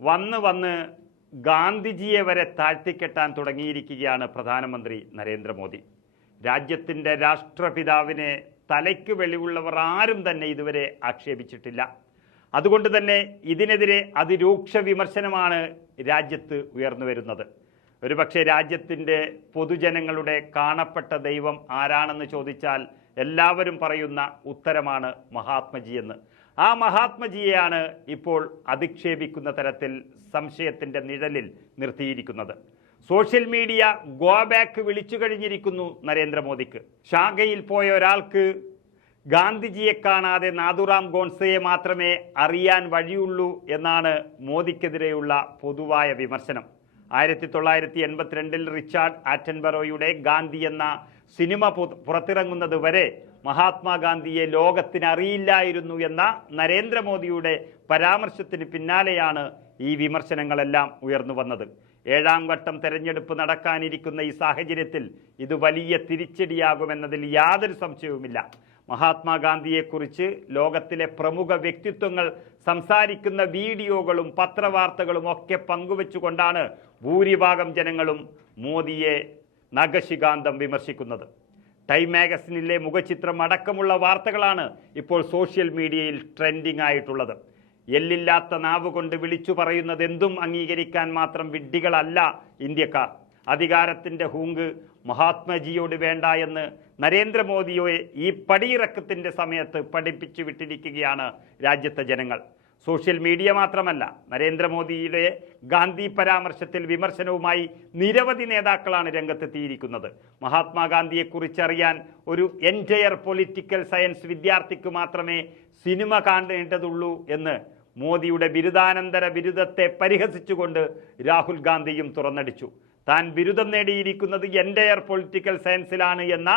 വന്ന് വന്ന് ഗാന്ധിജിയെ വരെ താഴ്ത്തിക്കെട്ടാൻ തുടങ്ങിയിരിക്കുകയാണ് പ്രധാനമന്ത്രി നരേന്ദ്രമോദി. രാജ്യത്തിന്റെ രാഷ്ട്രപിതാവിനെ തലയ്ക്ക് വെളിവുള്ളവർ ആരും തന്നെ ഇതുവരെ ആക്ഷേപിച്ചിട്ടില്ല. അതുകൊണ്ട് തന്നെ ഇതിനെതിരെ അതിരൂക്ഷ വിമർശനമാണ് രാജ്യത്ത് ഉയർന്നു വരുന്നത്. ഒരുപക്ഷെ രാജ്യത്തിന്റെ പൊതുജനങ്ങളുടെ കാണപ്പെട്ട ദൈവം ആരാണെന്ന് ചോദിച്ചാൽ എല്ലാവരും പറയുന്ന ഉത്തരമാണ് മഹാത്മജി എന്ന് ആ മഹാത്മജിയെയാണ് ഇപ്പോൾ അധിക്ഷേപിക്കുന്ന തരത്തിൽ സംശയത്തിന്റെ നിഴലിൽ നിർത്തിയിരിക്കുന്നത്. സോഷ്യൽ മീഡിയ ഗോ ബാക്ക് വിളിച്ചു കഴിഞ്ഞിരിക്കുന്നു നരേന്ദ്രമോദിക്ക്. ശാഖയിൽ പോയ ഒരാൾക്ക് ഗാന്ധിജിയെ കാണാതെ നാഥുറാം ഗോൺസയെ മാത്രമേ അറിയാൻ വഴിയുള്ളൂ എന്നാണ് മോദിക്കെതിരെയുള്ള പൊതുവായ വിമർശനം. ആയിരത്തി തൊള്ളായിരത്തി എൺപത്തിരണ്ടിൽ റിച്ചാർഡ് ആറ്റൻബറോയുടെ ഗാന്ധി എന്ന സിനിമ പുറത്തിറങ്ങുന്നത് വരെ മഹാത്മാഗാന്ധിയെ ലോകത്തിന് അറിയില്ലായിരുന്നു എന്ന നരേന്ദ്രമോദിയുടെ പരാമർശത്തിന് പിന്നാലെയാണ് ഈ വിമർശനങ്ങളെല്ലാം ഉയർന്നു വന്നത്. ഏഴാം ഘട്ടം തെരഞ്ഞെടുപ്പ് നടക്കാനിരിക്കുന്ന ഈ സാഹചര്യത്തിൽ ഇത് വലിയ തിരിച്ചടിയാകുമെന്നതിൽ യാതൊരു സംശയവുമില്ല. മഹാത്മാഗാന്ധിയെക്കുറിച്ച് ലോകത്തിലെ പ്രമുഖ വ്യക്തിത്വങ്ങൾ സംസാരിക്കുന്ന വീഡിയോകളും പത്രവാർത്തകളും ഒക്കെ പങ്കുവെച്ചുകൊണ്ടാണ് ഭൂരിഭാഗം ജനങ്ങളും മോദിയെ നഖശികാന്തം വിമർശിക്കുന്നത്. ടൈം മാഗസിനിലെ മുഖചിത്രം അടക്കമുള്ള വാർത്തകളാണ് ഇപ്പോൾ സോഷ്യൽ മീഡിയയിൽ ട്രെൻഡിംഗ് ആയിട്ടുള്ളത്. എല്ലില്ലാത്ത നാവ് കൊണ്ട് വിളിച്ചു പറയുന്നത് എന്തും അംഗീകരിക്കാൻ മാത്രം വിഡ്ഢികളല്ല ഇന്ത്യക്കാർ. അധികാരത്തിന്റെ ഹൂങ്ക് മഹാത്മജിയോട് വേണ്ട എന്ന് നരേന്ദ്രമോദിയെ ഈ പടിയിറക്കത്തിന്റെ സമയത്ത് പഠിപ്പിച്ചു വിട്ടിരിക്കുകയാണ് രാജ്യത്തെ ജനങ്ങൾ. സോഷ്യൽ മീഡിയ മാത്രമല്ല നരേന്ദ്രമോദിയുടെ ഗാന്ധി പരാമർശത്തിൽ വിമർശനവുമായി നിരവധി നേതാക്കളാണ് രംഗത്തെത്തിയിരിക്കുന്നത്. മഹാത്മാഗാന്ധിയെക്കുറിച്ചറിയാൻ ഒരു എന്റയർ പൊളിറ്റിക്കൽ സയൻസ് വിദ്യാർത്ഥിക്ക് മാത്രമേ സിനിമ കാണേണ്ടതുള്ളൂ എന്ന് മോദിയുടെ ബിരുദാനന്തര ബിരുദത്തെ പരിഹസിച്ചുകൊണ്ട് രാഹുൽ ഗാന്ധിയും തുറന്നടിച്ചു. താൻ ബിരുദം നേടിയിരിക്കുന്നത് എന്റയർ പൊളിറ്റിക്കൽ സയൻസിലാണ് എന്ന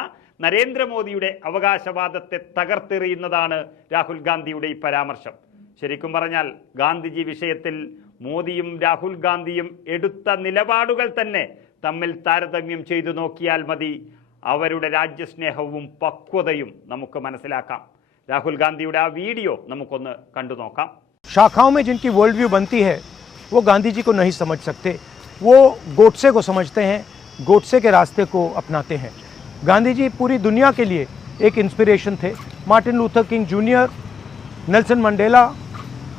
നരേന്ദ്രമോദിയുടെ അവകാശവാദത്തെ തകർത്തെറിയുന്നതാണ് രാഹുൽ ഗാന്ധിയുടെ ഈ പരാമർശം. ശരിക്കും പറഞ്ഞാൽ ഗാന്ധിജി വിഷയത്തിൽ മോദിയും രാഹുൽ ഗാന്ധിയും എടുത്ത നിലപാടുകൾ തന്നെ തമ്മിൽ താരതമ്യം ചെയ്തു നോക്കിയാൽ മതി അവരുടെ രാജ്യസ്നേഹവും പക്വതയും നമുക്ക് മനസ്സിലാക്കാം രാഹുൽ ഗാന്ധിയുടെ ആ വീഡിയോ നമുക്കൊന്ന് കണ്ടു നോക്കാം शाखाओं में जिनकी वर्ल्ड व्यू बनती है वो गांधी जी को नहीं समझ सकते वो गोडसे को समझते हैं गोडसे के रास्ते को अपनाते हैं गांधी जी पूरी दुनिया के लिए एक इंस्पिरेशन थे Martin Luther King junior Nelson Mandela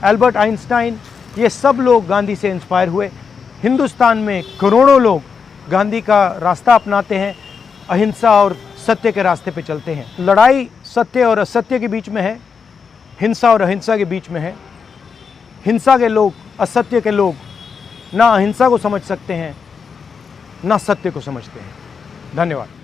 Albert Einstein, ये सब लोग गांधी से इंस्पायर हुए। हिंदुस्तान में करोड़ों लोग गांधी का रास्ता अपनाते हैं, अहिंसा और सत्य के रास्ते पे चलते हैं। लड़ाई सत्य और असत्य के बीच में है, हिंसा और अहिंसा के बीच में है। हिंसा के लोग, असत्य के लोग ना अहिंसा को समझ सकते हैं, ना सत्य को समझते हैं। धन्यवाद।